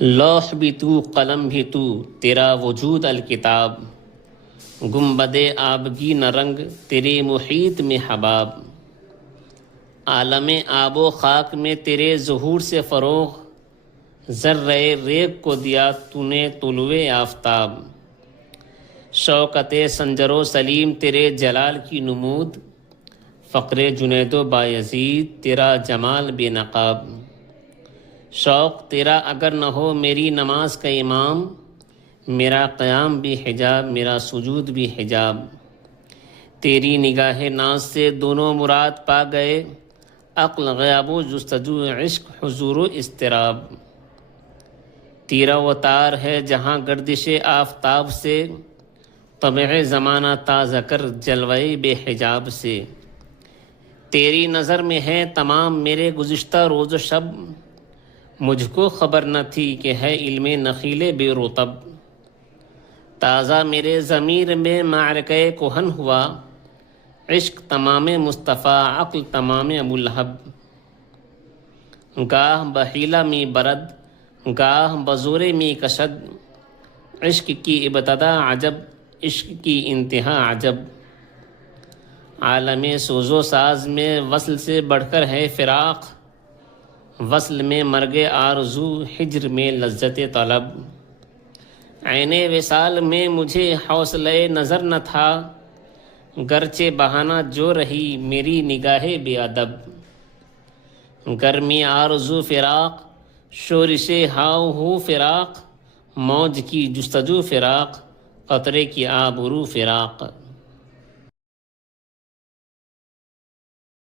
لوح بھی تو قلم بھی تو، تیرا وجود الکتاب، گنبد آبگی نہ رنگ تیرے محیط میں حباب، عالم آب و خاک میں تیرے ظہور سے فروغ، ذرہ ریگ کو دیا تو نے طلوع آفتاب، شوکت سنجر و سلیم تیرے جلال کی نمود، فقر جنید و بایزید تیرا جمال بے نقاب، شوق تیرا اگر نہ ہو میری نماز کا امام، میرا قیام بھی حجاب میرا سجود بھی حجاب، تیری نگاہ ناز سے دونوں مراد پا گئے، عقل غیاب و جستجو عشق حضور و اضطراب، تیرا و تار ہے جہاں گردش آفتاب سے، طبع زمانہ تازہ کر جلوے بے حجاب سے، تیری نظر میں ہے تمام میرے گزشتہ روز و شب، مجھ کو خبر نہ تھی کہ ہے علم نخیل بے رطب، تازہ میرے ضمیر میں معرکہ کہن ہوا، عشق تمام مصطفیٰ عقل تمام ابولہب، گاہ بحیلہ می برد گاہ بزور می کشد، عشق کی ابتدا عجب عشق کی انتہا عجب، عالم سوز و ساز میں وصل سے بڑھ کر ہے فراق، وصل میں مرگ آرزو ہجر میں لذت طلب، عین وصال میں مجھے حوصلہ نظر نہ تھا، گرچہ بہانہ جو رہی میری نگاہ بے ادب، گرمی آرزو فراق شورش ہاؤ ہو فراق، موج کی جستجو فراق قطرے کی آبرو فراق۔